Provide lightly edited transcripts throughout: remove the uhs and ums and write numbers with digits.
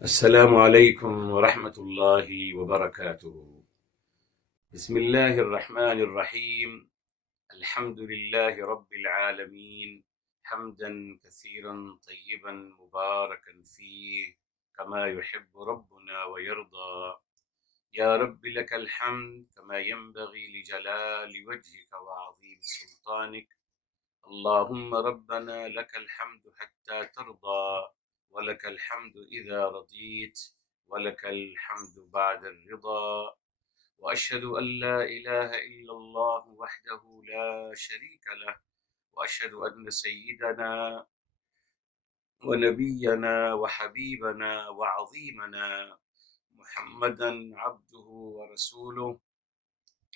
السلام عليكم ورحمة الله وبركاته. بسم الله الرحمن الرحيم. الحمد لله رب العالمين، حمدا كثيرا طيبا مباركا فيه كما يحب ربنا ويرضى. يا رب لك الحمد كما ينبغي لجلال وجهك وعظيم سلطانك. اللهم ربنا لك الحمد حتى ترضى، ولك الحمد إذا رضيت، ولك الحمد بعد الرضا. وأشهد أن لا إله إلا الله وحده لا شريك له، وأشهد أن سيدنا ونبينا وحبيبنا وعظيمنا محمدا عبده ورسوله،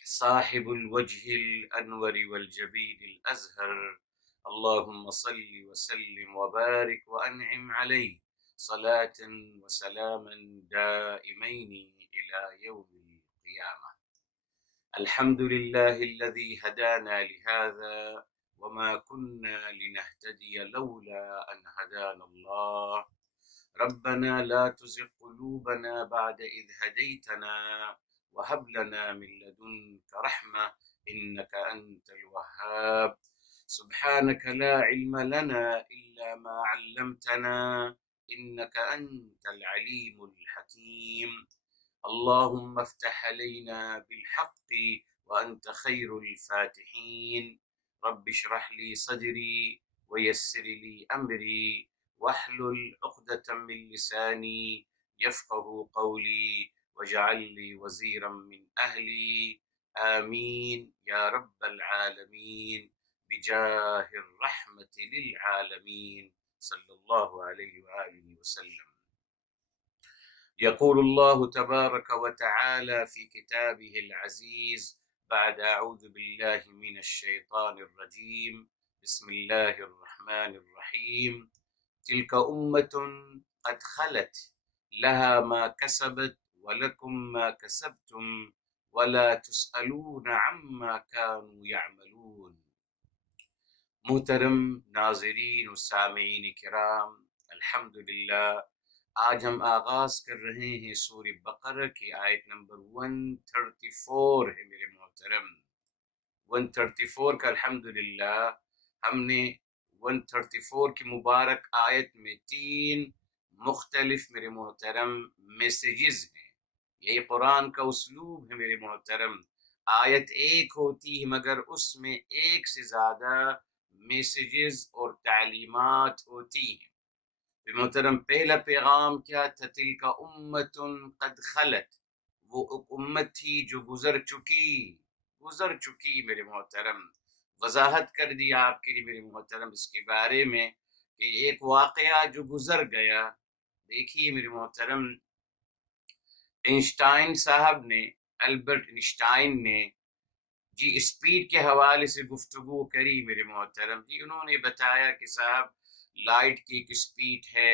صاحب الوجه الأنور والجبين الأزهر. اللهم صل وسلم وبارك وأنعم عليه صلاة وسلاما دائمين إلى يوم القيامة. الحمد لله الذي هدانا لهذا، وما كنا لنهتدي لولا أن هدانا الله. ربنا لا تزغ قلوبنا بعد إذ هديتنا، وهب لنا من لدنك رحمة إنك أنت الوهاب. سبحانك لا علم لنا إلا ما علمتنا إنك أنت العليم الحكيم. اللهم افتح علينا بالحق وأنت خير الفاتحين. رب اشرح لي صدري ويسر لي أمري واحلل عقدة من لساني يفقه قولي، واجعل لي وزيرا من أهلي. آمين يا رب العالمين، بجاه الرحمة للعالمين صلى الله عليه وآله وسلم. يقول الله تبارك وتعالى في كتابه العزيز بعد أعوذ بالله من الشيطان الرجيم، بسم الله الرحمن الرحيم. تلك أمة قد خلت لها ما كسبت ولكم ما كسبتم ولا تسألون عما كانوا يعملون. محترم ناظرین و سامعین کرام، الحمدللہ آج ہم آغاز کر رہے ہیں سورہ بقرہ کی آیت نمبر 134 ہے میرے محترم۔ 134 کا الحمدللہ ہم نے 134 کی مبارک آیت میں 3 مختلف میرے محترم میسیجز ہیں۔ یہی قرآن کا اسلوب ہے میرے محترم، آیت ایک ہوتی ہے مگر اس میں ایک سے زیادہ میسیجز اور تعلیمات ہوتی ہیں۔ محترم پہلا پیغام کیا تھا؟ تلک امت قد خلت، وہ امت تھی جو گزر چکی میرے محترم۔ وضاحت کر دی آپ کے لیے میرے محترم اس کے بارے میں کہ ایک واقعہ جو گزر گیا۔ دیکھیے میرے محترم، اینشٹائن صاحب نے، البرٹ اینشٹائن نے اسپیڈ کے حوالے سے گفتگو کری میرے محترم۔ انہوں نے بتایا کہ صاحب لائٹ کی ایک اسپیڈ ہے،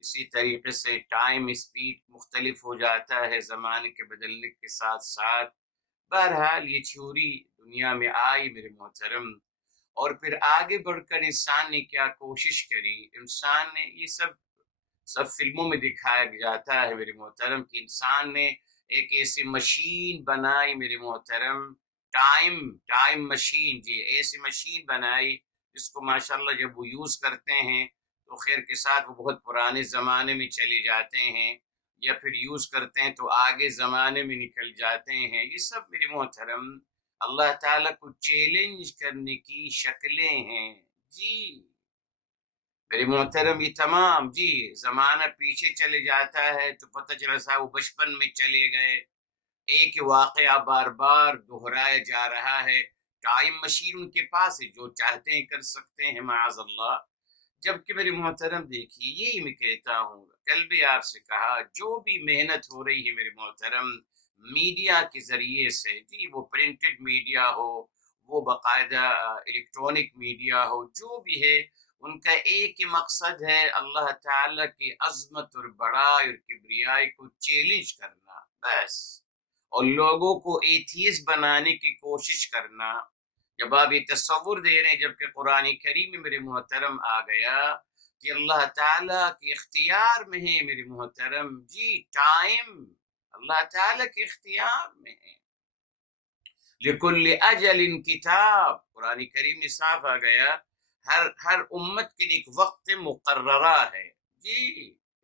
اسی طریقے سے ٹائم اسپیڈ مختلف ہو جاتا ہے زمانے کے بدلنے کے ساتھ ساتھ۔ بہرحال یہ تھیوری دنیا میں آئی میرے محترم، اور پھر آگے بڑھ کر انسان نے کیا کوشش کری؟ انسان نے یہ سب فلموں میں دکھایا جاتا ہے میرے محترم کہ انسان نے ایک ایسی مشین بنائی میرے محترم، ٹائم مشین، ایسی مشین بنائی جس کو ماشاءاللہ جب وہ یوز کرتے ہیں تو خیر کے ساتھ وہ بہت پرانے زمانے میں چلے جاتے ہیں، یا پھر یوز کرتے ہیں تو آگے زمانے میں نکل جاتے ہیں۔ یہ سب میرے محترم اللہ تعالیٰ کو چیلنج کرنے کی شکلیں ہیں۔ میرے محترم یہ تمام زمانہ پیچھے چلے جاتا ہے تو پتہ چلا صاحب وہ بچپن میں چلے گئے، ایک واقعہ بار بار دہرایا جا رہا ہے۔ ٹائم مشین ان کے پاس ہے، جو چاہتے ہیں کر سکتے ہیں معاذ اللہ۔ جبکہ میرے محترم دیکھیے، یہی میں کہتا ہوں، کل بھی آپ سے کہا، جو بھی محنت ہو رہی ہے میرے محترم میڈیا کے ذریعے سے، وہ پرنٹڈ میڈیا ہو، وہ باقاعدہ الیکٹرانک میڈیا ہو، جو بھی ہے، ان کا ایک ہی مقصد ہے اللہ تعالیٰ کی عظمت اور بڑائی اور کبریائی کو چیلنج کرنا، بس، اور لوگوں کو ایتھیسٹ بنانے کی کوشش کرنا۔ جب آپ یہ تصور دے رہے ہیں، جبکہ قرآن کریم میں میرے محترم آ گیا کہ اللہ تعالیٰ کے اختیار میں ہے میرے محترم، جی ٹائم اللہ تعالیٰ کے اختیار میں ہے۔ لکل اجل کتاب، قرآن کریم میں صاف آ گیا، ہر امت کے لیے ایک وقت مقررہ ہے، جی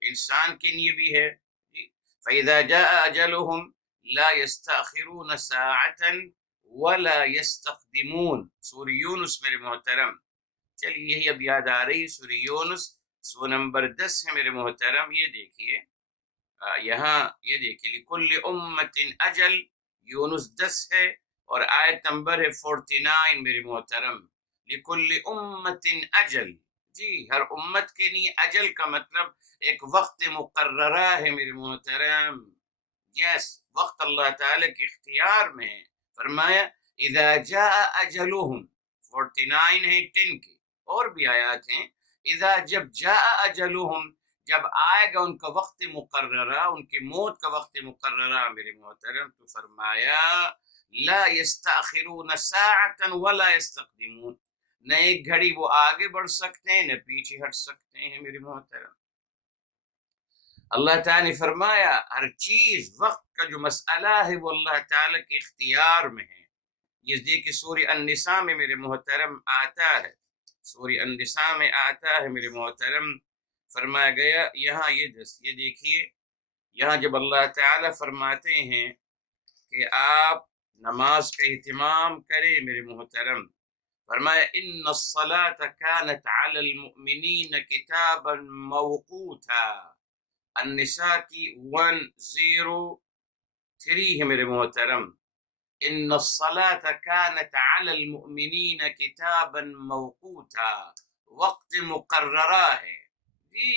انسان کے لیے بھی ہے، جی فَإِذَا جَاءَ أَجَلُهُمْ لَا يَسْتَأْخِرُونَ سَاعَةً وَلَا يَسْتَقْدِمُونَ، سورہ یونس میرے محترم، چلیے یہی اب یاد آ رہی، سورہ یونس سورہ نمبر 10 ہے میرے محترم، یہ دیکھیے یہاں، یہ دیکھیے لِكُلِّ أُمَّةٍ اجل، یونس 10 ہے اور آیت نمبر ہے 49 میرے محترم، لِكُلِّ أُمَّةٍ اجل، جی ہر امت کے لیے اجل کا مطلب ایک وقت مقررہ ہے میرے محترم، یس وقت اللہ تعالیٰ کے اختیار میں ہے۔ فرمایا اذا جاء اجلهم، 49 ہے 10 کی، اور بھی آیات ہیں، اذا جب جاء اجلهم، جب آئے گا ان کا وقت مقررہ، ان کی موت کا وقت مقررہ میرے محترم، تو فرمایا لا يستأخرون ساعة ولا يستقدمون، نہ ایک گھڑی وہ آگے بڑھ سکتے ہیں نہ پیچھے ہٹ سکتے ہیں میرے محترم۔ اللہ تعالیٰ نے فرمایا ہر چیز وقت کا جو مسئلہ ہے وہ اللہ تعالیٰ کے اختیار میں ہے۔ یہ دیکھیں سورہ النساء میں میرے محترم آتا ہے، سورہ النساء میں آتا ہے میرے محترم، فرمایا گیا یہاں یہ دیکھیے، یہاں جب اللہ تعالیٰ فرماتے ہیں کہ آپ نماز کا اہتمام کریں میرے محترم، فرمایا ان الصلاة كانت على المؤمنین کتابا موقوتا، النساء کی 103 ہے میرے محترم، ان الصلاة كانت على المؤمنین کتابا موقوتا، وقت مقررہ ہے، جی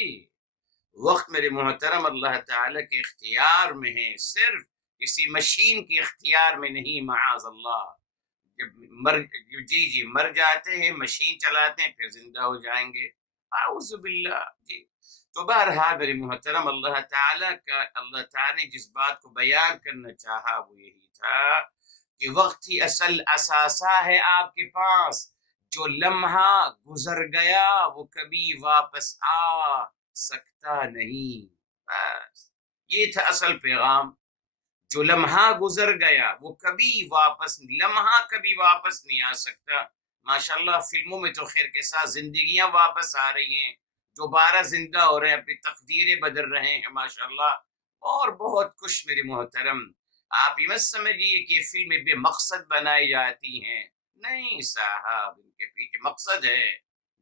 وقت میرے محترم اللہ تعالیٰ کے اختیار میں ہے، صرف کسی مشین کے اختیار میں نہیں، معاذ اللہ، جی مر جاتے ہیں، مشین چلاتے ہیں پھر زندہ ہو جائیں گے، اعوذ باللہ، جی تو بہرحال میرے محترم اللہ تعالیٰ نے جس بات کو بیان کرنا چاہا وہ یہی تھا کہ وقت ہی اصل اثاثہ ہے آپ کے پاس، جو لمحہ گزر گیا وہ کبھی واپس آ سکتا نہیں، بس یہ تھا اصل پیغام، جو لمحہ گزر گیا وہ لمحہ کبھی واپس نہیں آ سکتا۔ ماشاءاللہ فلموں میں تو خیر کے ساتھ زندگیاں واپس آ رہی ہیں، دوبارہ زندہ ہو رہے ہیں، اپنی تقدیریں بدل رہے ہیں ماشاءاللہ، اور بہت کچھ میرے محترم، آپ یہ مت سمجھیے کہ یہ فلمیں بے مقصد بنائی جاتی ہیں، نہیں صاحب ان کے پیچھے مقصد ہے،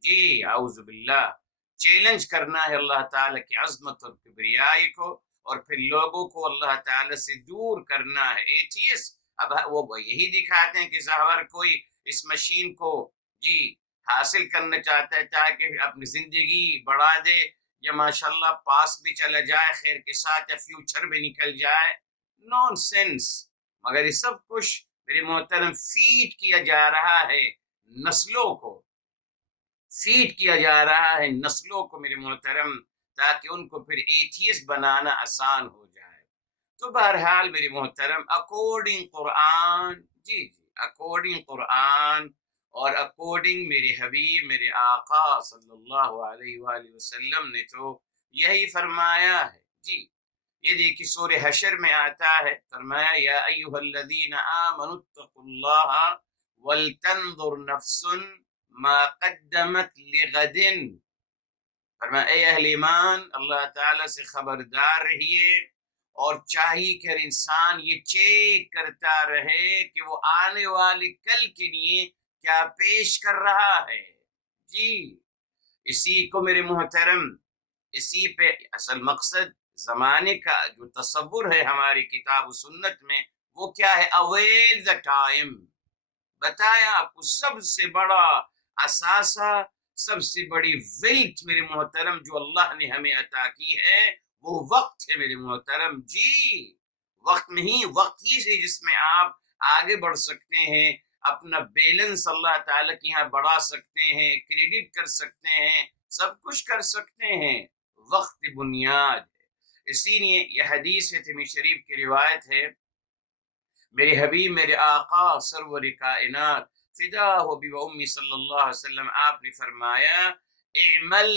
جی اعوذ باللہ، چیلنج کرنا ہے اللہ تعالیٰ کی عظمت اور کبریائی کو، اور پھر لوگوں کو اللہ تعالیٰ سے دور کرنا ہے۔ ایتھیس اب وہ یہی دکھاتے ہیں کہ اگر کوئی اس مشین کو جی حاصل کرنا چاہتا ہے تاکہ اپنی زندگی بڑھا دے یا ماشاءاللہ پاس بھی چلا جائے خیر کے ساتھ یا فیوچر بھی نکل جائے، نون سینس، مگر یہ سب کچھ میرے محترم فیڈ کیا جا رہا ہے نسلوں کو، فیڈ کیا جا رہا ہے نسلوں کو میرے محترم، تاکہ ان کو پھر ایتھیس بنانا آسان ہو جائے۔ تو بہرحال میرے محترم اکورڈنگ قرآن، جی اکورڈنگ قرآن اور اکورڈنگ میرے حبیب میرے آقا صلی اللہ علیہ وآلہ وسلم نے تو یہی فرمایا ہے، جی یہ دیکھیے سورہ حشر میں آتا ہے، فرمایا یا ایھا الذین آمنوا اتقوا اللہ ولتنظر نفس ما قدمت لغد، فرمایا اے اہل ایمان اللہ تعالیٰ سے خبردار رہیے، اور چاہیے کہ ہر انسان یہ چیک کرتا رہے کہ وہ آنے والے کل کے لیے کیا پیش کر رہا ہے، جی اسی کو میرے محترم، اسی پہ اصل مقصد زمانے کا جو تصور ہے ہماری کتاب و سنت میں وہ کیا ہے، اویل دا ٹائم، بتایا آپ کو سب سے بڑا اثاثہ، سب سے بڑی ویلتھ میرے محترم جو اللہ نے ہمیں عطا کی ہے وہ وقت ہے میرے محترم، جی وقت نہیں، وقت ہی سے جس میں آپ آگے بڑھ سکتے ہیں، اپنا بیلنس اللہ تعالیٰ کے یہاں بڑھا سکتے ہیں، کریڈٹ کر سکتے ہیں، سب کچھ کر سکتے ہیں، وقت بنیاد ہے۔ اسی لیے یہ حدیث ہے ترمذی شریف کی روایت ہے، میرے حبیب میرے آقا سرور کائنات فدا ہو بی و امی صلی اللہ علیہ وسلم، آپ نے فرمایا اعمل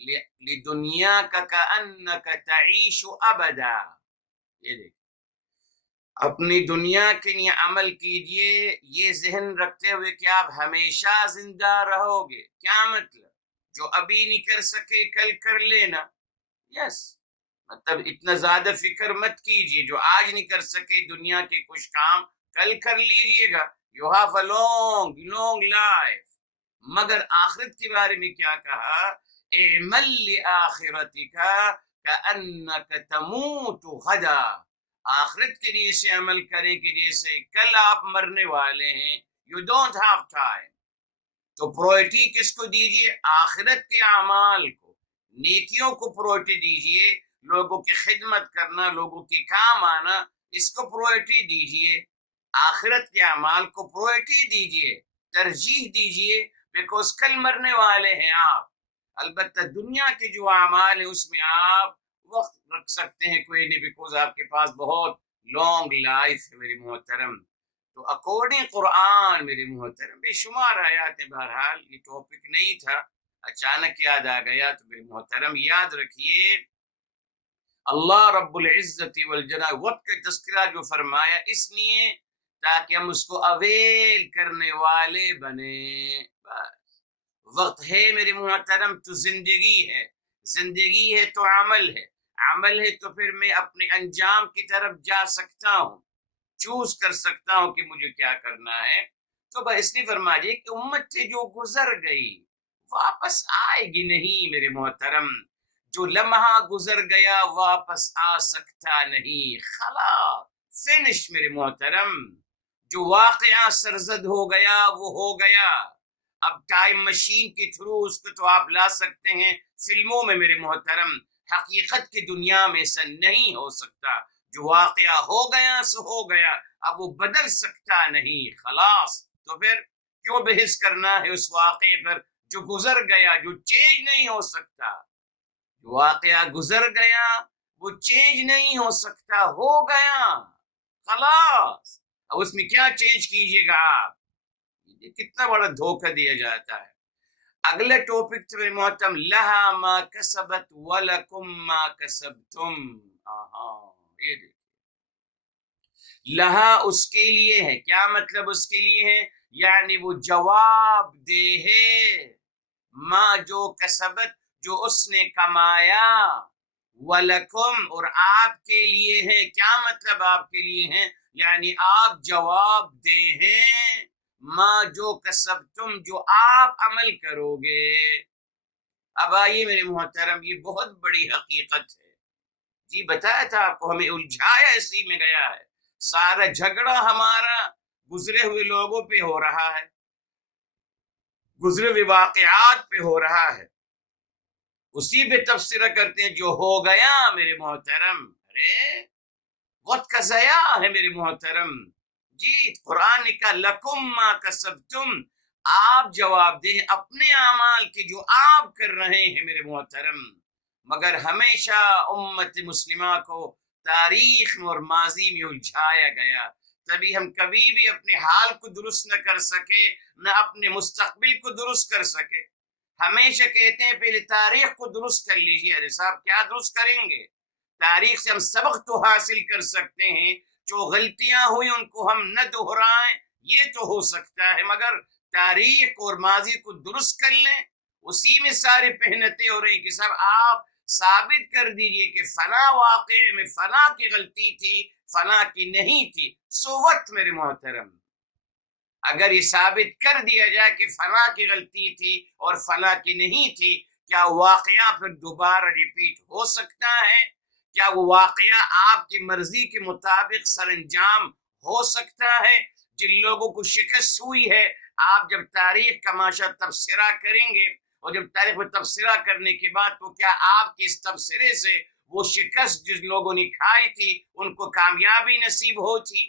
لدنیاک کأنک تعیش ابدا. یہ دیکھ، اپنی دنیا کے لیے عمل کیجئے یہ ذہن رکھتے ہوئے کہ آپ ہمیشہ زندہ رہو گے. کیا مطلب؟ جو ابھی نہیں کر سکے کل کر لینا. یس، مطلب اتنا زیادہ فکر مت کیجئے. جو آج نہیں کر سکے دنیا کے کچھ کام کل کر لیجئے گا. You have a long life. مگر آخرت کے بارے میں کیا کہا؟ اعمل لآخرتک کأنک تموت غدا. آخرت کے لیے سے عمل کریں کہ جیسے کل آپ مرنے والے ہیں. You don't have time. تو پرائرٹی کس کو دیجیے؟ آخرت کے اعمال کو، نیکیوں کو پرائرٹی دیجیے. لوگوں کی خدمت کرنا، لوگوں کے کام آنا، اس کو پرائرٹی دیجیے. آخرت کے اعمال کو پرائرٹی دیجیے، ترجیح دیجیے، بیکوز کل مرنے والے ہیں آپ. البتہ دنیا کے جو اعمال ہیں اس میں آپ وقت رکھ سکتے ہیں، کوئی نہیں، بیکوز آپ کے پاس بہت لانگ لائف ہے میری محترم. تو اکارڈنگ قرآن میری محترم بے شمار آیات ہیں. بہرحال یہ ٹاپک نہیں تھا، اچانک یاد آ گیا. تو میری محترم یاد رکھیے، اللہ رب العزت والجلال وقت کا تذکرہ جو فرمایا اس لیے تاکہ ہم اس کو اویل کرنے والے بنے. وقت ہے میری محترم تو زندگی ہے، زندگی ہے تو عمل ہے، عمل ہے تو پھر میں اپنے انجام کی طرف جا سکتا ہوں، چوز کر سکتا ہوں کہ مجھے کیا کرنا ہے. تو بس اس لیے فرما دیے کہ امت سے جو گزر گئی واپس آئے گی نہیں میرے محترم. جو لمحہ گزر گیا واپس آ سکتا نہیں. خلاص فنش میرے محترم. جو واقعہ سرزد ہو گیا وہ ہو گیا. اب ٹائم مشین کے تھرو اس کو تو آپ لا سکتے ہیں فلموں میں میرے محترم، حقیقت کی دنیا میں ایسا نہیں ہو سکتا. جو واقعہ ہو گیا سو ہو گیا، اب وہ بدل سکتا نہیں. خلاص تو پھر کیوں بحث کرنا ہے اس واقعے پر جو گزر گیا، جو چینج نہیں ہو سکتا. جو واقعہ گزر گیا وہ چینج نہیں ہو سکتا، ہو گیا خلاص. اب اس میں کیا چینج کیجئے گا آپ؟ کتنا بڑا دھوکہ دیا جاتا ہے. اگلا ٹاپک تو میرے محترم، لہا ما کسبت ولکم ما کسبتم. یہ دیکھ، لہا اس کے لیے ہے. کیا مطلب اس کے لیے ہے؟ یعنی وہ جواب دے ہے. ما جو کسبت جو اس نے کمایا، ولکم اور آپ کے لیے ہے. کیا مطلب آپ کے لیے ہے؟ یعنی آپ جواب دے ہیں ما جو کسبتم جو آپ عمل کرو گے. اب آئیے میرے محترم، یہ بہت بڑی حقیقت ہے. جی بتایا تھا آپ کو، ہمیں الجھایا اسی میں گیا ہے. سارا جھگڑا ہمارا گزرے ہوئے لوگوں پہ ہو رہا ہے، گزرے ہوئے واقعات پہ ہو رہا ہے، اسی پہ تبصرہ کرتے ہیں جو ہو گیا میرے محترم. ارے وقت کا ضیاع ہے میرے محترم. جی قرآن نے کہا لکم ما کسبتم، آپ جواب دیں اپنے اعمال کے جو آپ کر رہے ہیں میرے محترم. مگر ہمیشہ امت مسلمہ کو تاریخ اور ماضی میں الجھایا گیا. تبھی ہم کبھی بھی اپنے حال کو درست نہ کر سکے، نہ اپنے مستقبل کو درست کر سکے. ہمیشہ کہتے ہیں پہلے تاریخ کو درست کر لیجیے. ارے صاحب کیا درست کریں گے؟ تاریخ سے ہم سبق تو حاصل کر سکتے ہیں، جو غلطیاں ہوئی ان کو ہم نہ دہرائیں، یہ تو ہو سکتا ہے. مگر تاریخ اور ماضی کو درست کر لیں، اسی میں سارے محنتیں ہو رہی کہ صاحب آپ ثابت کر دیجئے کہ فلاں واقعے میں فلاں کی غلطی تھی، فلاں کی نہیں تھی. سو وقت میرے محترم اگر یہ ثابت کر دیا جائے کہ فلاں کی غلطی تھی اور فلاں کی نہیں تھی، کیا واقعہ پھر دوبارہ ریپیٹ ہو سکتا ہے؟ کیا وہ واقعہ آپ کی مرضی کے مطابق سر انجام ہو سکتا ہے؟ جن لوگوں کو شکست ہوئی ہے، آپ جب تاریخ کا ماشاء تبصرہ کریں گے اور جب تاریخ میں تبصرہ کرنے کے بعد تو کیا آپ کے اس تبصرے سے وہ شکست جن لوگوں نے کھائی تھی ان کو کامیابی نصیب ہوتی؟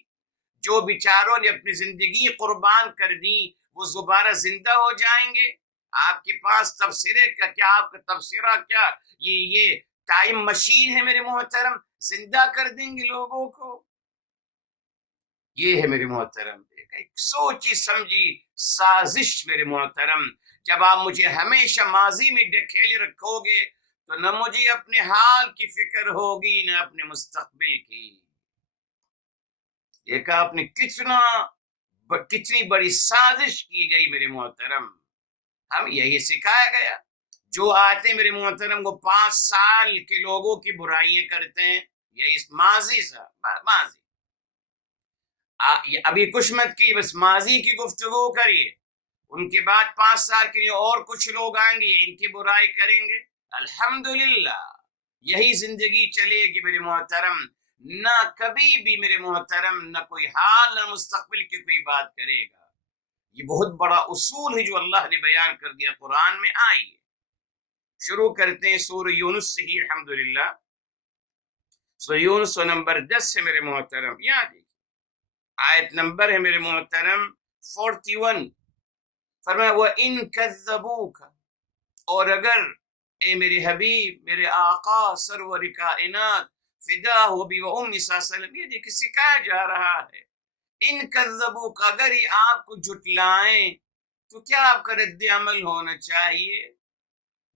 جو بیچاروں نے اپنی زندگی قربان کر دی وہ دوبارہ زندہ ہو جائیں گے؟ آپ کے پاس تبصرے کا کیا، آپ کا تبصرہ کیا یہ ٹائم مشین ہے میرے محترم، زندہ کر دیں گے لوگوں کو؟ یہ ہے میرے محترم ایک سوچی سمجھی سازش میرے محترم. جب آپ مجھے ہمیشہ ماضی میں ڈکیلے رکھو گے تو نہ مجھے اپنے حال کی فکر ہوگی نہ اپنے مستقبل کی۔ دیکھا آپ نے کتنی بڑی سازش کی گئی میرے محترم، ہم یہی سکھایا گیا۔ جو آتے ہیں میرے محترم وہ 5 سال کے لوگوں کی برائیاں کرتے ہیں، یہی ماضی سے ماضی ابھی کچھ مت کی، بس ماضی کی گفتگو کریے، ان کے بعد 5 سال کے لیے اور کچھ لوگ آئیں گے ان کی برائی کریں گے۔ الحمدللہ یہی زندگی چلے گی میرے محترم، نہ کبھی بھی میرے محترم نہ کوئی حال نہ مستقبل کی کوئی بات کرے گا۔ یہ بہت بڑا اصول ہے جو اللہ نے بیان کر دیا قرآن میں۔ آئیے شروع کرتے ہیں سورہ یونس سے ہی الحمدللہ۔ سورہ یونس نمبر 10 سے میرے محترم، یاد دیکھیے آیت نمبر ہے میرے محترم 41۔ فرمایا وَإِن كَذَّبُوكَ، اور اگر اے میرے حبیب، میرے آقا سرور کائنات فدا ہو بھی وہ ام صلی اللہ علیہ وسلم، یہ دیکھیں سکھایا جا رہا ہے ان کذبوک، اگر یہ آپ کو جھٹلائیں تو کیا آپ کا رد عمل ہونا چاہیے؟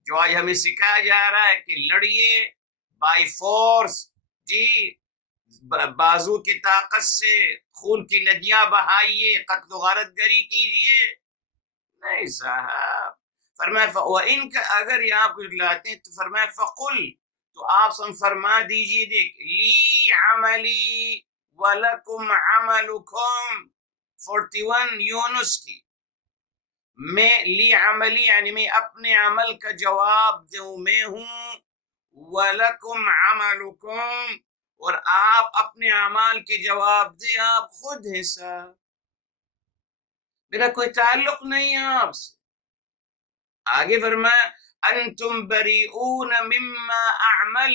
جو آج ہمیں سکھایا جا رہا ہے کہ لڑیے بائی فورس، جی بازو کی طاقت سے خون کی ندیاں بہائیے، قتل و غارت گری کیجیے، نہیں صاحب۔ فرمایا وَإِن، اگر یہ آپ کو جھٹلاتے ہیں تو فرمایا فَقُلْ، تو آپ سن فرما دیجیے، دیکھ لی عملی وَلَكُمْ عَمَلُكُمْ 41 یونس کی، میں لی عملی یعنی میں اپنے عمل کا جواب دوں میں ہوں، وَلَكُمْ عَمَلُكُمْ، اور آپ اپنے اعمال کے جواب دیں، آپ خود ہیں صاحب، میرا کوئی تعلق نہیں ہے آپ سے۔ آگے فرمایا انتم بریئون مما اعمل،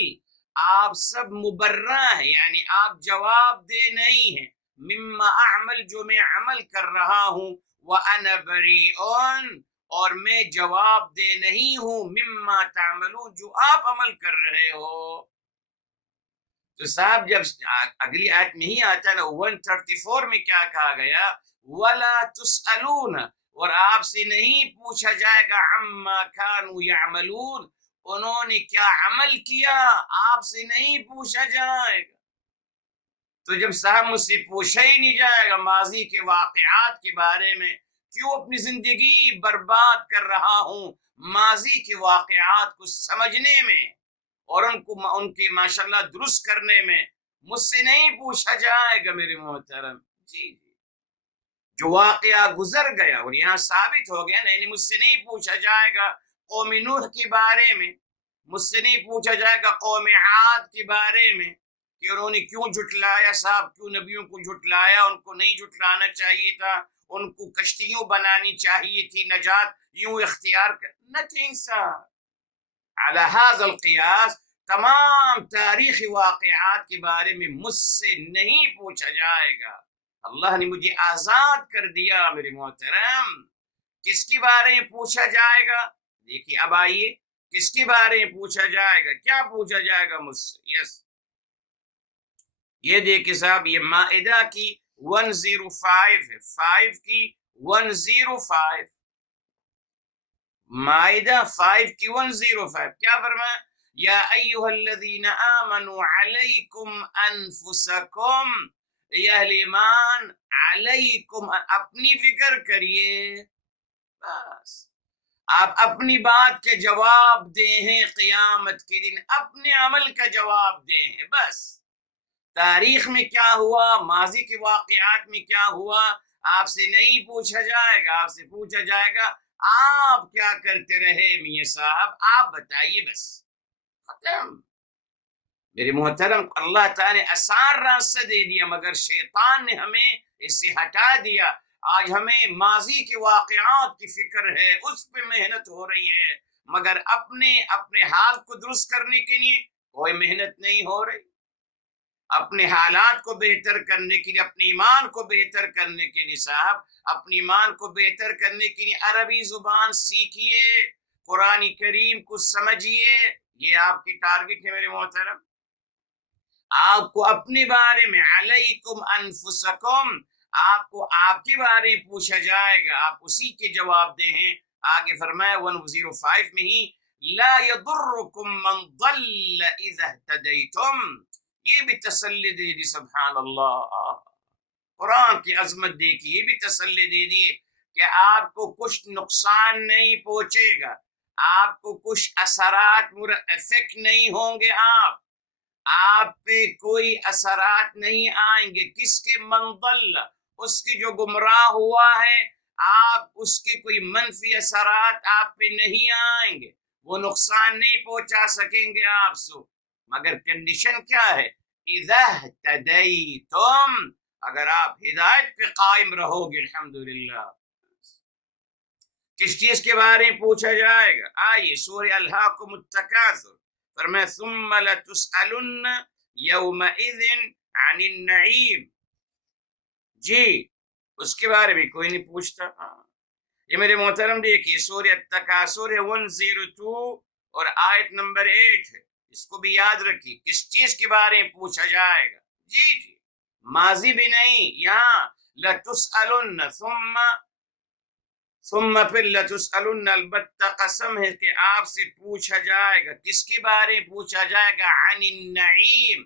آپ سب مبرہ ہیں یعنی آپ جواب دے نہیں ہیں، مما اعمل جو میں عمل کر رہا ہوں، وانا بریئون اور میں جواب دے نہیں ہوں، مما تعملون جو آپ عمل کر رہے ہو۔ تو صاحب جب اگلی آیت میں ہی آتا ہے نا 134 میں کیا کہا گیا، ولا تسألون، اور آپ سے نہیں پوچھا جائے گا عما کانوا یعملون، انہوں نے کیا عمل کیا آپ سے نہیں پوچھا جائے گا۔ تو جب صاحب مجھ سے پوچھا ہی نہیں جائے گا ماضی کے واقعات کے بارے میں، کیوں اپنی زندگی برباد کر رہا ہوں ماضی کے واقعات کو سمجھنے میں اور ان کی ماشاءاللہ درست کرنے میں، مجھ سے نہیں پوچھا جائے گا میرے محترم۔ جی جو واقعہ گزر گیا اور یہاں ثابت ہو گیا نہیں مجھ سے نہیں پوچھا جائے گا قوم نوح کے بارے میں، مجھ سے نہیں پوچھا جائے گا قوم عاد کے بارے میں کہ انہوں نے کیوں جھٹلایا صاحب، کیوں نبیوں کو جھٹلایا، ان کو نہیں جھٹلانا چاہیے تھا، ان کو کشتیوں بنانی چاہیے تھی، نجات یوں اختیار کر، نتھنگ صاحب۔ علی ھذا القیاس تمام تاریخی واقعات کے بارے میں مجھ سے نہیں پوچھا جائے گا۔ اللہ نے مجھے آزاد کر دیا میرے محترم، کس کے بارے میں پوچھا جائے گا؟ دیکھیے اب آئیے کس کے بارے میں پوچھا جائے گا، کیا پوچھا جائے گا مجھ سے؟ یس یہ دیکھیے صاحب یہ مائدہ کی 105 ہے، 5 کی 105، مائدہ 5 کی 105 کیا فرمایا؟ یا ایھا الذین آمنوا علیکم انفسکم، یا اہل ایمان علیکم، اپنی فکر کریے، بس آپ اپنی بات کے جواب دیں ہیں، قیامت کے دن اپنے عمل کا جواب دیں ہیں، بس تاریخ میں کیا ہوا، ماضی کے واقعات میں کیا ہوا آپ سے نہیں پوچھا جائے گا، آپ سے پوچھا جائے گا آپ کیا کرتے رہے میاں صاحب، آپ بتائیے، بس ختم۔ میرے محترم اللہ تعالیٰ نے آسان راستہ دے دیا مگر شیطان نے ہمیں اس سے ہٹا دیا۔ آج ہمیں ماضی کے واقعات کی فکر ہے، اس پہ محنت ہو رہی ہے، مگر اپنے حال کو درست کرنے کے لیے کوئی محنت نہیں ہو رہی۔ اپنے حالات کو بہتر کرنے کے لیے، اپنے ایمان کو بہتر کرنے کے لیے صاحب، اپنے ایمان کو بہتر کرنے کے لیے عربی زبان سیکھیے، قرآن کریم کو سمجھیے، یہ آپ کی ٹارگٹ ہے میرے محترم۔ آپ کو اپنے بارے میں علیکم انفسکم، آپ کو آپ کے بارے میں پوچھا جائے گا، آپ اسی کے جواب دیں ہیں، آگے فرمایا 105 میں ہی لا يضركم من ضل اذا اهتديتم، یہ بھی تسلی دے دی. سبحان اللہ، قرآن کی عظمت دیکھیے، یہ بھی تسلی دے دی کہ آپ کو کچھ نقصان نہیں پہنچے گا، آپ کو کچھ اثرات افیکٹ نہیں ہوں گے، آپ پہ کوئی اثرات نہیں آئیں گے. کس کے؟ من ضل، اس کی جو گمراہ ہوا ہے، آپ اس کے کوئی منفی اثرات آپ پہ نہیں آئیں گے، وہ نقصان نہیں پہنچا سکیں گے آپ سے. مگر کنڈیشن کیا ہے؟ اذا اهتدیتم، اگر آپ ہدایت پہ قائم رہو گے. الحمدللہ. کس چیز کے بارے میں پوچھا جائے گا؟ آئیے سورہ الہاکم التکاثر، فرمایا ثم لتسألن یومئذ عن النعیم. جی اس کے بارے میں کوئی نہیں پوچھتا. یہ میرے محترم دیکھیے سورہ التکاثر 102 اور آیت نمبر 8 ہے، اس کو بھی یاد رکھیے. کس چیز کے بارے میں پوچھا جائے گا؟ جی ماضی بھی نہیں، یہاں لتسألن ثم پھر لتسألن، البتہ قسم ہے کہ آپ سے پوچھا جائے گا. کس کے بارے میں پوچھا جائے گا؟ عن النعیم،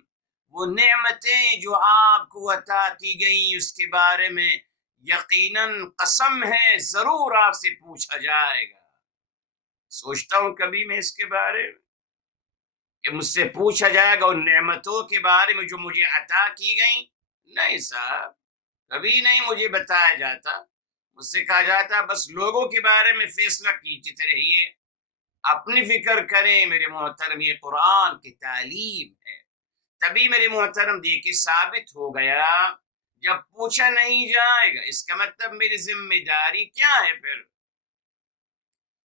وہ نعمتیں جو آپ کو عطا کی گئیں اس کے بارے میں یقیناً قسم ہے ضرور آپ سے پوچھا جائے گا. سوچتا ہوں کبھی میں اس کے بارے میں کہ مجھ سے پوچھا جائے گا ان نعمتوں کے بارے میں جو مجھے عطا کی گئیں. نہیں صاحب، کبھی نہیں مجھے بتایا جاتا. مجھ سے کہا جاتا بس لوگوں کے بارے میں فیصلہ کیجیے رہیے، اپنی فکر کریں. میرے محترم یہ قرآن کی تعلیم ہے. تبھی میرے محترم دیکھیں ثابت ہو گیا جب پوچھا نہیں جائے گا، اس کا مطلب میری ذمہ داری کیا ہے؟ پھر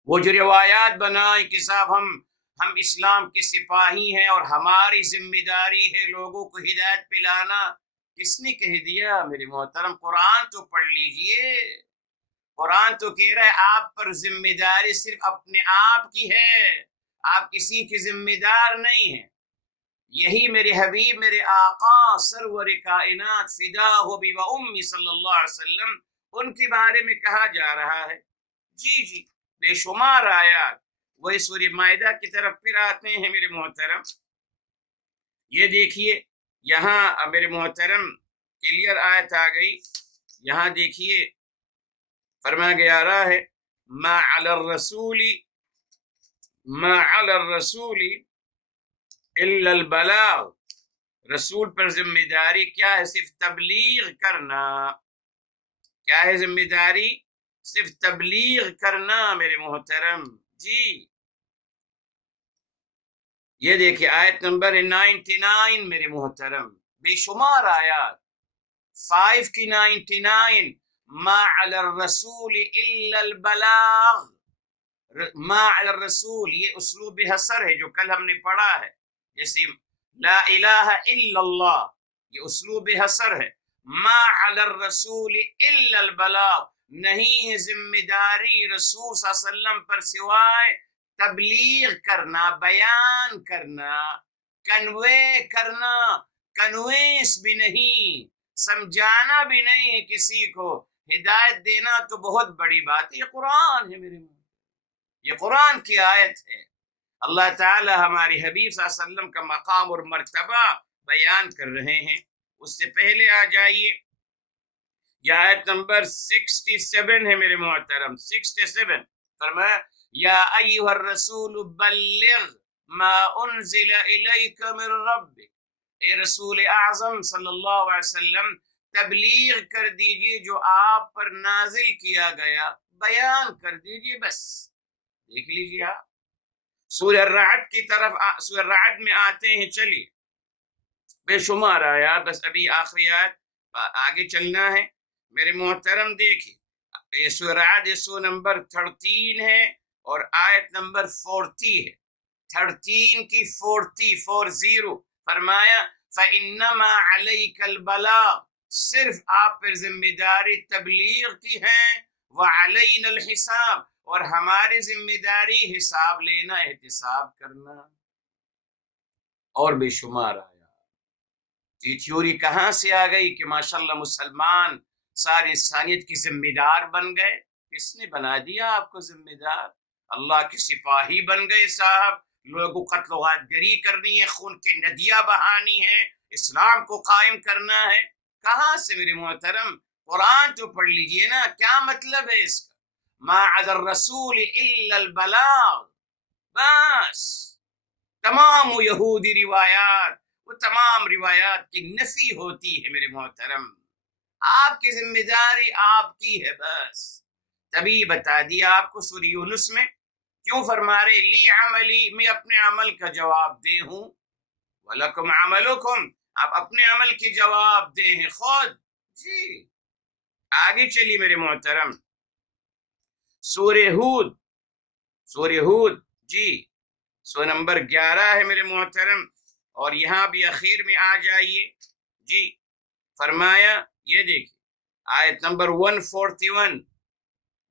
وہ جو روایات بنائیں کہ صاحب ہم اسلام کے سپاہی ہیں اور ہماری ذمہ داری ہے لوگوں کو ہدایت پہ لانا، کس نے کہہ دیا؟ میرے محترم قرآن تو پڑھ لیجئے. قرآن تو کہہ رہا ہے آپ پر ذمہ داری صرف اپنے آپ کی ہے، آپ کسی کی ذمہ دار نہیں ہیں. یہی میرے حبیب، میرے آقا سرور کائنات فداہ بی و امی صلی اللہ علیہ وسلم، ان کے بارے میں کہا جا رہا ہے. جی بے شمار آیات. وہی سورہ مائدہ کی طرف پھر آتے ہیں میرے محترم. یہ دیکھیے یہاں میرے محترم کلیئر آیت آ گئی. یہاں دیکھیے فرمایا گیا رہا ہے ما علی الرسول الا البلاغ، رسول پر ذمہ داری کیا ہے؟ صرف تبلیغ کرنا. کیا ہے ذمہ داری؟ صرف تبلیغ کرنا میرے محترم. جی یہ دیکھیں آیت نمبر 99 میرے محترم، بے شمار آیات. 5 کی 99 ما علی الرسول الا البلاغ. ما علی الرسول یہ اسلوب حصر ہے جو کل ہم نے پڑھا ہے، جیسے لا الہ الا اللہ، یہ اسلوب حصر ہے. ما علی الرسول الا البلاغ، نہیں ہے ذمہ داری رسول صلی اللہ علیہ وسلم پر سوائے تبلیغ کرنا، بیان کرنا، کنوے کرنا. کنوینس بھی نہیں، سمجھانا بھی نہیں ہے کسی کو. ہدایت دینا تو بہت بڑی بات ہے. یہ قرآن ہے میرے منہ، یہ قرآن کی آیت ہے. اللہ تعالی ہمارے حبیب صلی اللہ علیہ وسلم کا مقام اور مرتبہ بیان کر رہے ہیں. اس سے پہلے آ جائیے، یہ آیت نمبر 67 ہے میرے محترم. 67 فرمایا یا ایھا الرسول بلغ ما انزل الیک من ربک، اے رسول اعظم صلی اللہ علیہ وسلم تبلیغ کر دیجئے جو آپ پر نازل کیا گیا، بیان کر دیجئے. بس دیکھ لیجئے آپ سورہ الرعد کی طرف، سورہ الرعد میں آتے ہیں. چلیے بے شمار آیا، بس ابھی آخری آیت آگے چلنا ہے میرے محترم. دیکھیں یہ سورہ الرعد سورہ نمبر 13 ہے اور آیت نمبر 40 ہے. 13 کی 40 فرمایا فَإِنَّمَا عَلَيْكَ الْبَلَاغُ، صرف آپ پر ذمہ داری تبلیغ کی ہے. وَعَلَيْنَا الْحِسَابُ، اور ہماری ذمہ داری حساب لینا، احتساب کرنا. اور بے شمار آیا. یہ تھیوری کہاں سے آ گئی کہ ماشاءاللہ مسلمان ساری انسانیت کی ذمہ دار بن گئے؟ کس نے بنا دیا آپ کو ذمہ دار؟ اللہ کے سپاہی بن گئے صاحب، لوگوں کو قتل و غارت گری کرنی ہے، خون کی ندیاں بہانی ہے، اسلام کو قائم کرنا ہے۔ کہاں سے میرے محترم؟ قرآن تو پڑھ لیجئے نا، کیا مطلب ہے اس کا؟ ما علی الرسول الا البلاغ، بس تمام وہ یہودی روایات، وہ تمام روایات کی نفی ہوتی ہے میرے محترم۔ آپ کی ذمہ داری آپ کی ہے بس۔ تبھی بتا دیا آپ کو سورہ یونس میں کیوں فرما رہے لی عملی، میں اپنے عمل کا جواب دے ہوں، وَلَكُمْ عَمَلُكُمْ، آپ اپنے عمل کی جواب دے ہیں خود۔ جی آگے چلیے میرے محترم، سورہ ہود، سورہ ہود جی سورہ نمبر 11 ہے میرے محترم، اور یہاں بھی اخیر میں آ جائیے جی۔ فرمایا، یہ دیکھیں آیت نمبر 141،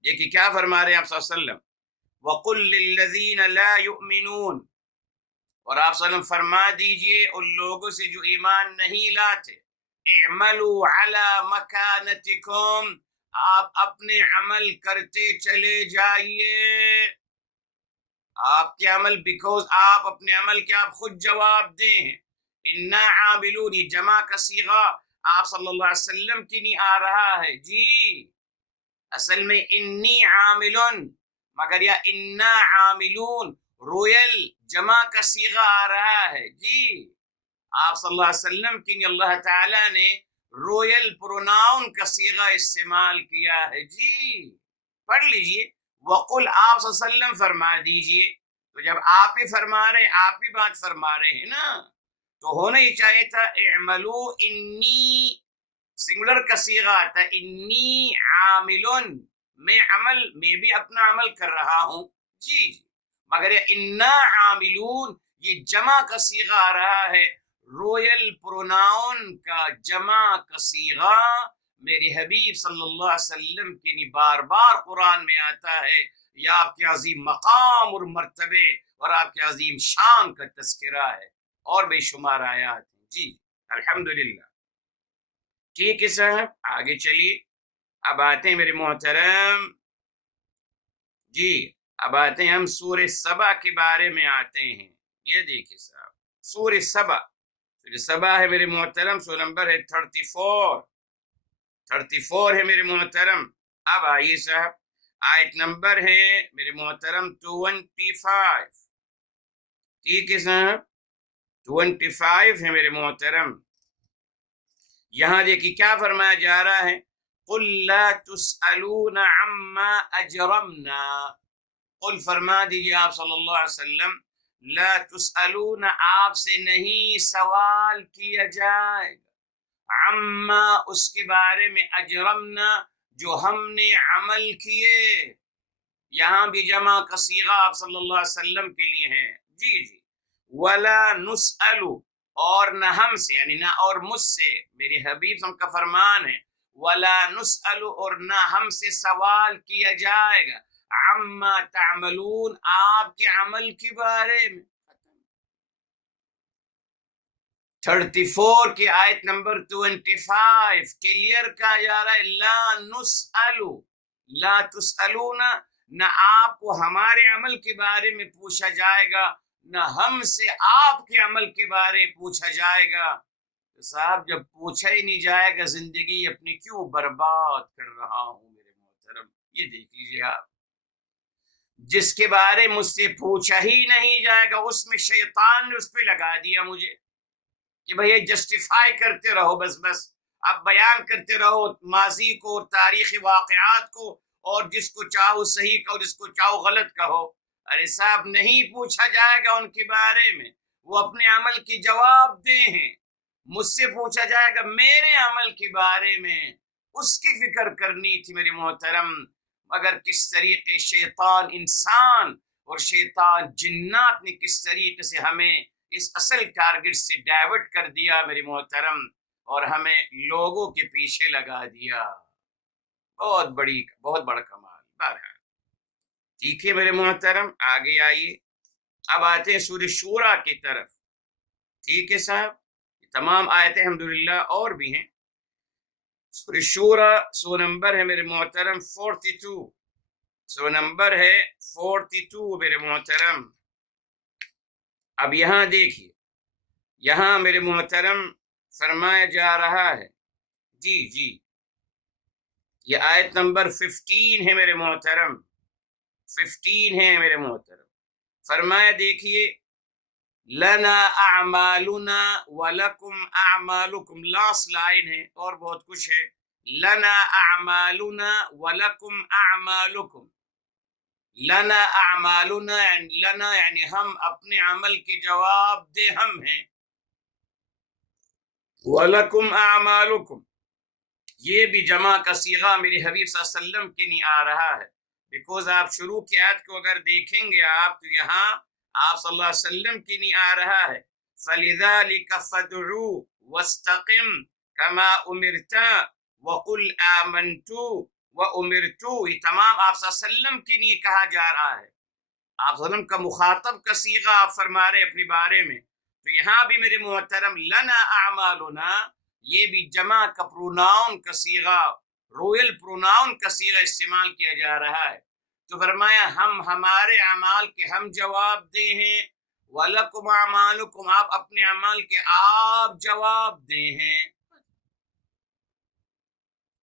دیکھیں کیا فرما رہے ہیں آپ صلی اللہ علیہ وسلم، وَقُلْ لِلَّذِينَ لَا يُؤْمِنُونَ، اور آپ صلی اللہ علیہ وسلم فرما دیجئے ان لوگوں سے جو ایمان نہیں لاتے، اعملوا علی مکانتکم، آپ اپنے عمل کرتے چلے جائیے، آپ کے عمل، بیکوز آپ اپنے عمل کے آپ خود جواب دیں ہیں۔ انا عاملون، یہ جمع کا صیغہ آپ صلی اللہ علیہ وسلم کی نہیں آ رہا ہے جی، اصل میں انی عاملون، مگر یا انا عاملون رویل جمع کا صیغہ آ رہا ہے جی، آپ صلی اللہ علیہ وسلم کی اللہ تعالیٰ نے رویل پروناؤن کا صیغہ استعمال کیا ہے جی۔ پڑھ لیجئے، وقل، آپ صلی اللہ علیہ وسلم فرما دیجئے، تو جب آپ ہی فرما رہے ہیں، آپ ہی بات فرما رہے ہیں نا، تو ہونا ہی چاہیے تھا اعملو، انی سنگولر کا صیغہ آتا ہے، انی عاملن، میں بھی اپنا عمل کر رہا ہوں جی، مگر انا عاملون یہ جمع کا صیغہ آ رہا ہے، رویل پروناؤن کا جمع کا صیغہ میرے حبیب صلی اللہ علیہ وسلم کی بار بار قرآن میں آتا ہے، یہ آپ کے عظیم مقام اور مرتبے اور آپ کے عظیم شان کا تذکرہ ہے، اور بے شمار آیات ہیں جی، الحمدللہ۔ ٹھیک ہے صاحب، آگے چلیے، اب آتے ہیں میرے محترم جی، اب آتے ہیں ہم سورہ سبا کے بارے میں آتے ہیں۔ یہ دیکھیں صاحب، سورہ سبا، سورہ سبا ہے میرے محترم، سورہ نمبر ہے 34 ہے میرے محترم۔ اب آئیے صاحب، آیت نمبر ہے میرے محترم 25، ٹھیک ہے صاحب 25 ہے میرے محترم۔ یہاں دیکھیے کیا فرمایا جا رہا ہے، قُلْ لَا تُسْأَلُونَ عَمَّا أَجْرَمْنَا، قل فرما دیجیے آپ صلی اللہ علیہ وسلم، لا تسألون، آپ سے نہیں سوال کیا جائے گا، عما اس کے بارے میں، اجرمنا جو ہم نے عمل کیے، یہاں بھی جمع کا صیغہ آپ صلی اللہ علیہ وسلم کے لیے ہے جی جی، ولا نسأل، اور نہ ہم سے، یعنی نہ اور مجھ سے، میرے حبیب صلی اللہ علیہ وسلم کا فرمان ہے، ولا نسأل، اور نہ ہم سے سوال کیا جائے گا، عما تعملون، آپ کے عمل کے بارے میں۔ 34 کی آیت نمبر 25 کلیئر کہا جا رہا ہے، لا نسأل، لا تسألون، نہ آپ کو ہمارے عمل کے بارے میں پوچھا جائے گا، نہ ہم سے آپ کے عمل کے بارے میں پوچھا جائے گا۔ تو صاحب جب پوچھا ہی نہیں جائے گا، زندگی اپنی کیوں برباد کر رہا ہوں میرے محترم؟ یہ دیکھ لیجیے آپ، جس کے بارے مجھ سے پوچھا ہی نہیں جائے گا، اس میں شیطان نے اس پہ لگا دیا مجھے کہ بھئی جسٹیفائی کرتے رہو، بس اب بیان کرتے رہو ماضی کو اور تاریخی واقعات کو، اور جس کو چاہو صحیح کہو، جس کو چاہو غلط کہو۔ ارے صاحب نہیں پوچھا جائے گا ان کے بارے میں، وہ اپنے عمل کی جواب دیں ہیں، مجھ سے پوچھا جائے گا میرے عمل کے بارے میں، اس کی فکر کرنی تھی میرے محترم، مگر کس طریقے شیطان انسان اور شیطان جنات نے کس طریقے سے ہمیں اس اصل ٹارگٹ سے ڈائیورٹ کر دیا میرے محترم، اور ہمیں لوگوں کے پیچھے لگا دیا، بہت بڑا کمال۔ بہرحال ٹھیک ہے میرے محترم، آگے آئیے، اب آتے ہیں سورہ شورا کی طرف، ٹھیک ہے صاحب، تمام آیتیں الحمدللہ اور بھی ہیں۔ سورہ شورا، سورہ نمبر ہے میرے محترم 42، سو نمبر ہے 42 میرے محترم. اب یہاں دیکھیے، یہاں میرے محترم فرمایا جا رہا ہے، جی یہ آیت نمبر 15 ہے میرے محترم، 15 ہے میرے محترم. فرمایا دیکھیے، لنا اعمالنا ولکم اعمالکم، لاسٹ لائن ہے، اور بہت کچھ ہے. لنا اعمالنا ولکم اعمالکم. لنا اعمالنا لنا یعنی ہم اپنے عمل کے جواب دہ ہم ہیں، وَلَكُمْ أَعْمَالُكُمْ یہ بھی جمع کا صیغہ میرے حبیب صلی اللہ علیہ وسلم کے نہیں آ رہا ہے، بیکوز آپ شروع کی آیت کو اگر دیکھیں گے آپ تو یہاں آپ صلی اللہ علیہ وسلم کی نہیں آ رہا ہے. فَلِذَلِكَ فَادْعُ وَاسْتَقِمْ كَمَا أُمِرْتَ وَقُلْ آمَنْتُ وَأُمِرْتُ، یہ تمام آپ صلی اللہ علیہ وسلم کے لیے کہا جا رہا ہے. آپ صلی اللہ علیہ وسلم کا مخاطب کا صیغہ آپ فرما رہے اپنے بارے میں. تو یہاں بھی میرے محترم لنا اعمالنا یہ بھی جمع کا پروناؤن کا صیغہ، رویل پروناؤن کا صیغہ استعمال کیا جا رہا ہے. تو فرمایا ہم ہمارے اعمال کے ہم جواب دے ہیں، وَلَكُمْ أَعْمَالُكُمْ آپ اپنے اعمال کے آپ جواب دے ہیں.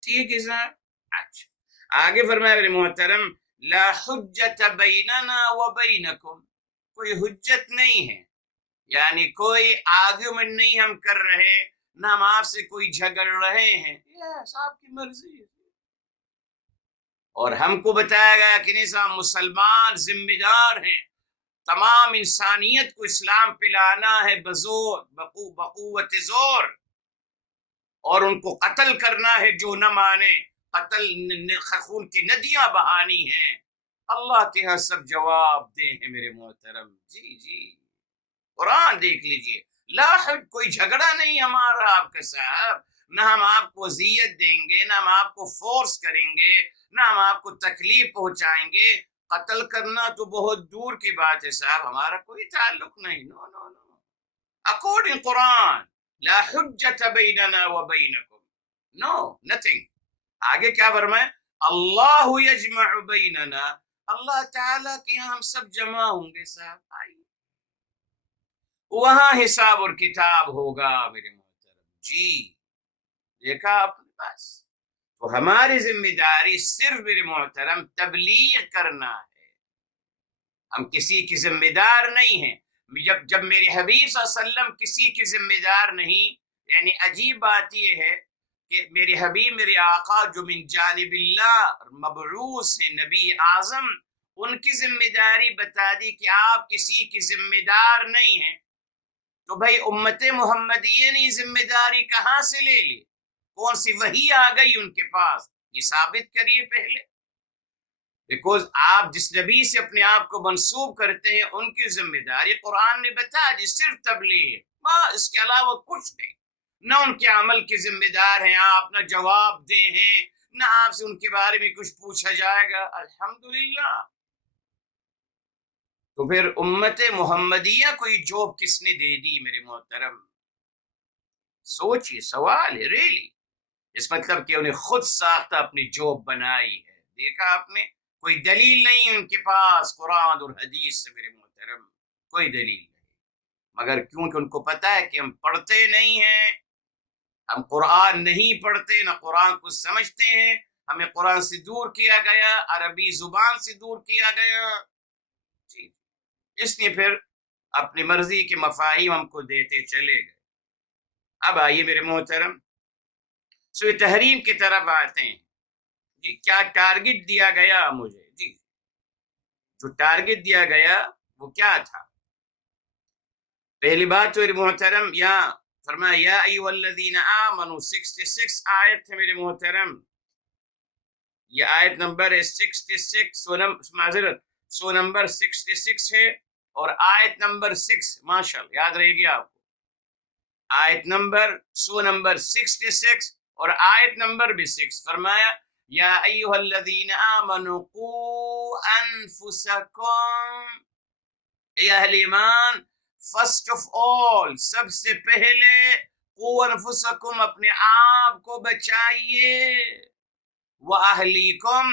ٹھیک ہے سر. اچھا آگے فرمایا میرے محترم لا حجت بیننا وبینکم، کوئی حجت نہیں ہے، یعنی کوئی آرگیومنٹ نہیں ہم کر رہے، نہ ہم آپ سے کوئی جھگڑ رہے ہیں. یہ آپ کی مرضی ہے. اور ہم کو بتایا گیا کہ نہیں صاحب مسلمان ذمہ دار ہیں، تمام انسانیت کو اسلام پلانا ہے بزور، بقوت زور، اور ان کو قتل کرنا ہے جو نہ مانے، قتل خون کی ندیاں بہانی ہیں. اللہ کے ہاں سب جواب دے ہیں میرے محترم. جی قرآن دیکھ لیجئے، لا حج کوئی جھگڑا نہیں ہمارا آپ کے صاحب، نہ ہم آپ کو اذیت دیں گے، نہ ہم آپ کو فورس کریں گے، نہ ہم آپ کو تکلیف پہنچائیں گے. قتل کرنا تو بہت دور کی بات ہے صاحب، ہمارا کوئی تعلق نہیں. نو نو نو اکارڈنگ قرآن لا حجت بیننا وبینکم، نو نتھنگ. آگے کیا فرمائے؟ اللہ یجمع بیننا، اللہ تعالیٰ کے ہم سب جمع ہوں گے صاحب. آئیے وہاں حساب اور کتاب ہوگا میرے محترم. جی دیکھا آپ کے پاس. تو ہماری ذمہ داری صرف میرے محترم تبلیغ کرنا ہے، ہم کسی کی ذمہ دار نہیں ہیں. جب میرے حبیب صلی اللہ علیہ وسلم کسی کی ذمہ دار نہیں، یعنی عجیب بات یہ ہے کہ میرے حبیب میرے آقا جو من جانب اللہ مبعوث ہیں، نبی اعظم، ان کی ذمہ داری بتا دی کہ آپ کسی کی ذمہ دار نہیں ہیں. تو بھائی امت محمدیہ نے ذمہ داری کہاں سے لے لی؟ کون سی وحی آ گئی ان کے پاس؟ یہ ثابت کریے پہلے. بیکوز آپ جس نبی سے اپنے آپ کو منسوب کرتے ہیں ان کی ذمہ داری قرآن نے بتا دی صرف تبلیغ، اس کے علاوہ کچھ نہیں. نہ ان کے عمل کی ذمہ دار ہیں آپ، نہ جواب دے ہیں، نہ آپ سے ان کے بارے میں کچھ پوچھا جائے گا. الحمدللہ. تو پھر امت محمدیہ کو یہ جاب کس نے دے دی میرے محترم؟ سوچئے، سوال ہے ریلی. اس مطلب کہ انہیں خود ساختہ اپنی جاب بنائی ہے. دیکھا آپ نے، کوئی دلیل نہیں ان کے پاس قرآن اور حدیث سے میرے محترم، کوئی دلیل نہیں. مگر کیونکہ ان کو پتا ہے کہ ہم پڑھتے نہیں ہیں، ہم قرآن نہیں پڑھتے، نہ قرآن کو سمجھتے ہیں، ہمیں قرآن سے دور کیا گیا، عربی زبان سے دور کیا گیا. جی اس لیے پھر اپنی مرضی کے مفاہیم ہم کو دیتے چلے گئے. اب آئیے میرے محترم سوئے تحریم کی طرف آتے ہیں. جی کیا ٹارگٹ دیا گیا مجھے؟ جی جو ٹارگٹ دیا گیا وہ کیا تھا؟ پہلی بات تو میرے محترم یہاں فرمایا یا ایھا الذین آمنوا، 66 آیت ہے میرے محترم. یہ آیت نمبر ہے 66، معذرت سو نمبر 66 ہے، اور آیت نمبر 6 ماشاءاللہ یاد رہے گی آپ کو. آیت نمبر سو نمبر 66 اور آیت نمبر بھی 6. فرمایا یا ایھا الذین آمنوا قوا انفسکم، اے اہل ایمان، فرسٹ آف آل سب سے پہلے قوا انفسکم اپنے آپ کو بچائیے، وَأَهْلِيكُمْ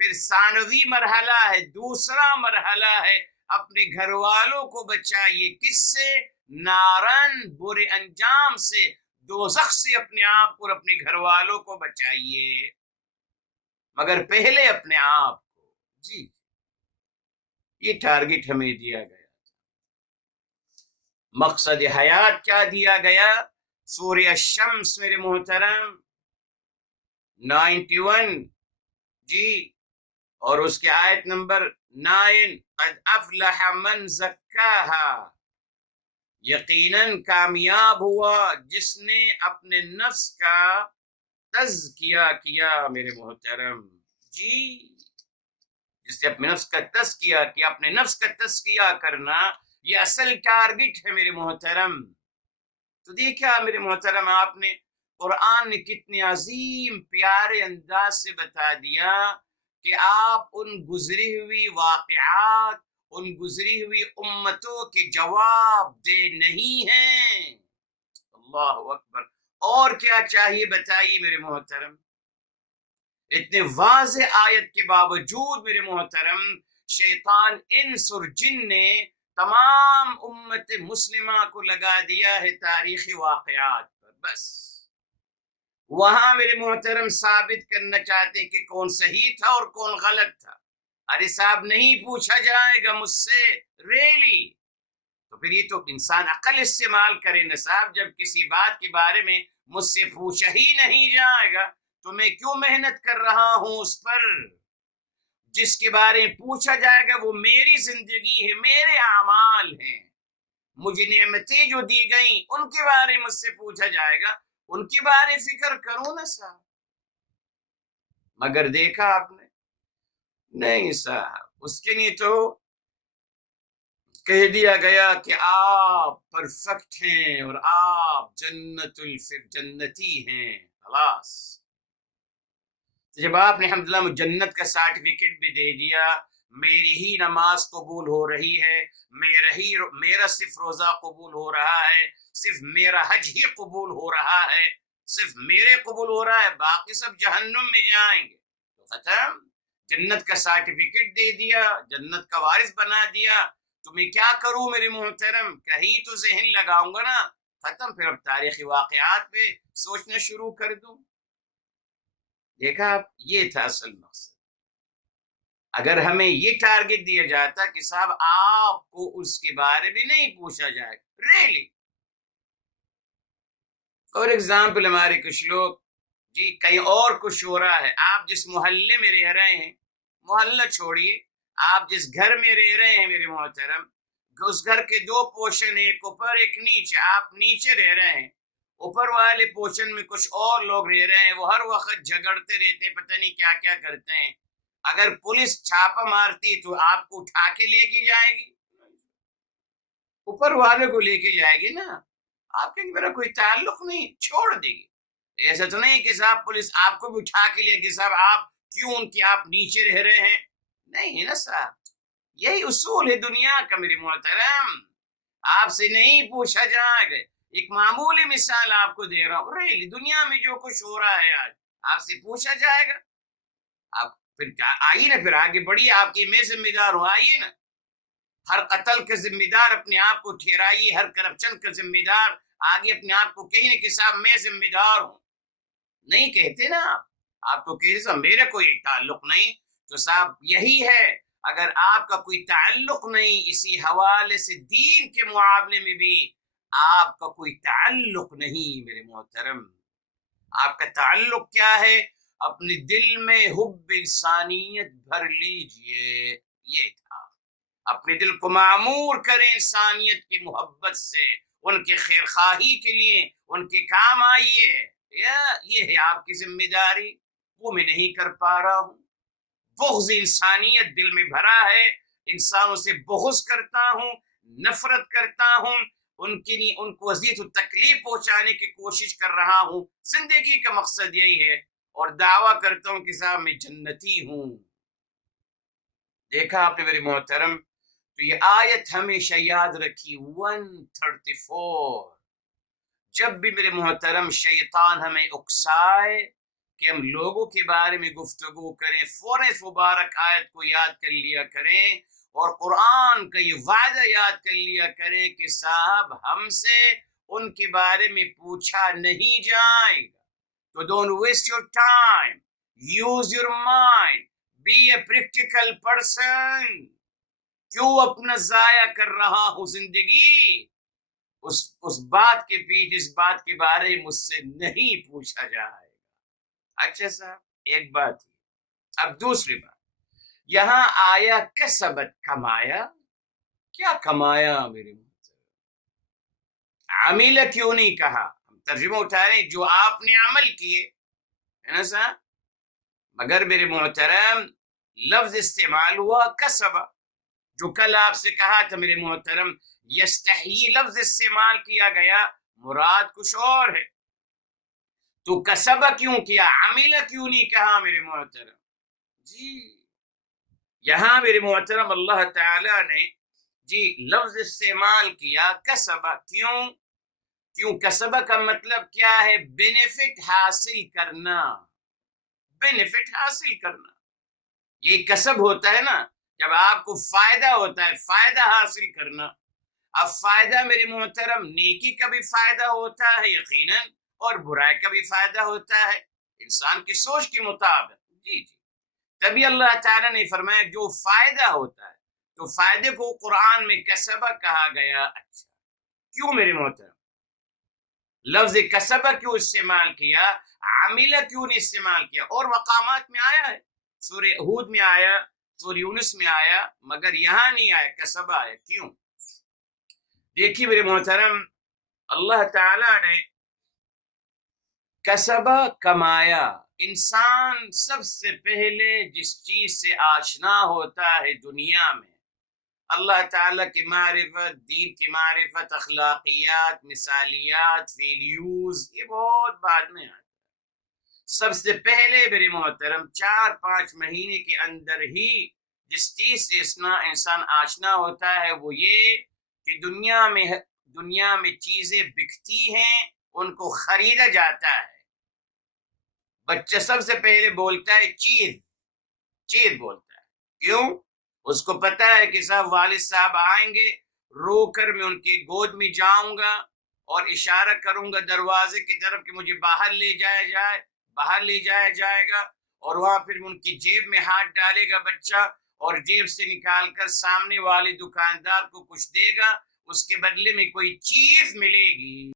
پھر ثانوی مرحلہ ہے، دوسرا مرحلہ ہے اپنے گھر والوں کو بچائیے، کس سے؟ نارن، برے انجام سے، دوزخ سے اپنے آپ کو اور اپنے گھر والوں کو بچائیے، مگر پہلے اپنے آپ کو۔ جی یہ ٹارگٹ ہمیں دیا گیا، مقصد حیات کیا دیا گیا؟ سورہ الشمس میرے محترم 91، جی، اور اس کے آیت نمبر 9، قد افلح من زکاہا، یقیناً کامیاب ہوا جس نے اپنے نفس کا تزکیہ کیا میرے محترم، جی، جس نے اپنے نفس کا تزکیہ کیا۔ اپنے نفس کا تزکیہ کرنا یہ اصل ٹارگٹ ہے میرے محترم۔ تو دیکھا میرے محترم، آپ نے قرآن نے کتنے عظیم پیارے انداز سے بتا دیا کہ آپ ان گزری ہوئی واقعات، ان گزری ہوئی امتوں کے جواب دہ نہیں ہیں۔ اللہ اکبر! اور کیا چاہیے بتائیے میرے محترم؟ اتنے واضح آیت کے باوجود میرے محترم، شیطان انس اور جن نے تمام امت مسلمہ کو لگا دیا ہے تاریخی واقعات پر۔ بس وہاں میرے محترم ثابت کرنا چاہتے ہیں کہ کون صحیح تھا اور کون غلط تھا۔ ارے صاحب نہیں پوچھا جائے گا مجھ سے، ریلی؟ تو پھر یہ تو انسان عقل استعمال کرے نا صاحب، جب کسی بات کے بارے میں مجھ سے پوچھا ہی نہیں جائے گا تو میں کیوں محنت کر رہا ہوں اس پر؟ جس کے بارے میں پوچھا جائے گا وہ میری زندگی ہے، میرے اعمال ہیں، مجھے نعمتیں جو دی گئیں ان کے بارے میں مجھ سے پوچھا جائے گا، ان کے بارے فکر کروں نا صاحب۔ مگر دیکھا آپ نے، نہیں صاحب، اس کے لیے تو کہہ دیا گیا کہ آپ پرفیکٹ ہیں اور آپ جنتی ہیں، خلاص۔ جب آپ نے الحمدللہ جنت کا سرٹیفکیٹ بھی دے دیا، میری ہی نماز قبول ہو رہی ہے، میرا صرف روزہ قبول ہو رہا ہے، صرف میرا حج ہی قبول ہو رہا ہے، صرف میرے قبول ہو رہا ہے، باقی سب جہنم میں جائیں گے، تو ختم۔ جنت کا سرٹیفکیٹ دے دیا، جنت کا وارث بنا دیا، تو میں کیا کروں میرے محترم؟ کہیں تو ذہن لگاؤں گا نا، ختم۔ پھر اب تاریخی واقعات پہ سوچنا شروع کر دوں۔ دیکھا آپ، یہ تھا اصل مقصد۔ اگر ہمیں یہ ٹارگٹ دیا جاتا کہ صاحب آپ کو اس کے بارے میں نہیں پوچھا جائے، ریلی؟ فور ایگزامپل ہمارے کچھ لوگ، جی کہیں اور کچھ ہو رہا ہے، آپ جس محلے میں رہ رہے ہیں، محلہ چھوڑیے، آپ جس گھر میں رہ رہے ہیں میرے محترم، اس گھر کے دو پورشن، ایک اوپر ایک نیچے، آپ نیچے رہ رہے ہیں، اوپر والے پورشن میں کچھ اور لوگ رہ رہے ہیں، وہ ہر وقت جھگڑتے رہتے ہیں، پتہ نہیں کیا کیا کرتے ہیں۔ اگر پولیس چھاپا مارتی تو آپ کو اٹھا کے لے کے جائے گی؟ اوپر والے کو لے کے جائے گی نا، آپ کے میرا کوئی تعلق نہیں، چھوڑ دے گی۔ ایسا تو نہیں کہ صاحب پولیس آپ کو بھی اٹھا کے لے گی، صاحب آپ کیوں ان کی آپ نیچے رہ رہے ہیں؟ نہیں نا صاحب، یہی اصول ہے دنیا کا میرے محترم۔ آپ سے نہیں پوچھا جائے گا۔ ایک معمولی مثال آپ کو دے رہا ہوں، ریلی دنیا میں جو کچھ ہو رہا ہے آج، آپ سے پوچھا جائے گا؟ آپ پھر آئیے نا، پھر آگے بڑھیے، آپ کی میں ذمہ دار ہوں، آئیے نا۔ ہر قتل کا ذمہ دار اپنے آپ کو ٹھہرائیے، ہر کرپشن کا ذمہ دار آگے اپنے آپ کو کہیں کہ صاحب میں ذمہ دار ہوں۔ نہیں کہتے نا آپ کو کہتے صاحب میرا کوئی تعلق نہیں، تو صاحب یہی ہے، اگر آپ کا کوئی تعلق نہیں، اسی حوالے سے دین کے معاملے میں بھی آپ کا کوئی تعلق نہیں میرے محترم۔ آپ کا تعلق کیا ہے؟ اپنے دل میں حب انسانیت بھر لیجئے، یہ تھا۔ اپنے دل کو معمور کریں انسانیت کی محبت سے، ان کے خیر خواہی کے لیے ان کے کام آئیے، یہ ہے آپ کی ذمہ داری، وہ میں نہیں کر پا رہا ہوں۔ بغض انسانیت دل میں بھرا ہے، انسانوں سے بغض کرتا ہوں، نفرت کرتا ہوں، ان کے لیے ان کو اذیت و تکلیف پہنچانے کی کوشش کر رہا ہوں۔ زندگی کا مقصد یہی ہے، اور دعویٰ کرتا ہوں کہ صاحب میں جنتی ہوں۔ دیکھا آپ نے میرے محترم، تو یہ آیت ہمیشہ یاد رکھی، 134۔ جب بھی میرے محترم شیطان ہمیں اکسائے کہ ہم لوگوں کے بارے میں گفتگو کریں، فوراً اس مبارک آیت کو یاد کر لیا کریں اور قرآن کا یہ وعدہ یاد کر لیا کریں کہ صاحب ہم سے ان کے بارے میں پوچھا نہیں جائے گا. تو don't waste your time, use your mind, be a practical person. کیوں اپنا ضائع کر رہا ہوں زندگی؟ اس بات کے پیچھے، اس بات کے بارے میں مجھ سے نہیں پوچھا جائے گا. اچھا صاحب، ایک بات. اب دوسری بات، یہاں آیا کسبت، کمایا. کیا کمایا میرے منہ؟ عامل کیوں نہیں کہا؟ ہم ترجمہ اٹھا رہے ہیں جو آپ نے عمل کیے، ہے نا صاحب. مگر میرے محترم لفظ استعمال ہوا کسبہ، جو کل آپ سے کہا تھا میرے محترم یستحیی لفظ استعمال کیا گیا، مراد کچھ اور ہے. تو کسبہ کیوں کیا، عمل کیوں نہیں کہا میرے محترم؟ جی یہاں میرے محترم اللہ تعالی نے جی لفظ استعمال کیا کسبہ. کیوں کسبہ کا مطلب کیا ہے؟ بینیفٹ حاصل کرنا. بینیفٹ حاصل کرنا یہ کسب ہوتا ہے نا، جب آپ کو فائدہ ہوتا ہے، فائدہ حاصل کرنا. اب فائدہ میرے محترم نیکی کا بھی فائدہ ہوتا ہے یقیناً، اور برائی کا بھی فائدہ ہوتا ہے انسان کی سوچ کے مطابق. جی تبھی اللہ تعالیٰ نے فرمایا جو فائدہ ہوتا ہے، تو فائدے کو قرآن میں کسبہ کہا گیا. اچھا کیوں میرے محترم لفظ کسبہ کیوں استعمال کیا، عاملہ کیوں نہیں استعمال کیا؟ اور مقامات میں آیا ہے، سورہ ہود میں آیا، سورہ یونس میں آیا، مگر یہاں نہیں آیا، کسبہ آیا. کیوں؟ دیکھیے میرے محترم اللہ تعالی نے کسبہ کمایا. انسان سب سے پہلے جس چیز سے آشنا ہوتا ہے دنیا میں، اللہ تعالیٰ کی معرفت، دین کی معرفت، اخلاقیات، مثالیات، ویلیوز، یہ بہت بعد میں آتا ہے. سب سے پہلے میرے محترم 4-5 مہینے کے اندر ہی جس چیز سے انسان آشنا ہوتا ہے وہ یہ کہ دنیا میں چیزیں بکتی ہیں، ان کو خریدا جاتا ہے. بچہ سب سے پہلے بولتا ہے چیز بولتا ہے. کیوں؟ اس کو پتا ہے کہ صاحب والد صاحب آئیں گے، رو کر میں ان کی گود میں جاؤں گا اور اشارہ کروں گا دروازے کی طرف کہ مجھے باہر لے جایا جائے گا، اور وہاں پھر ان کی جیب میں ہاتھ ڈالے گا بچہ اور جیب سے نکال کر سامنے والے دکاندار کو کچھ دے گا، اس کے بدلے میں کوئی چیز ملے گی.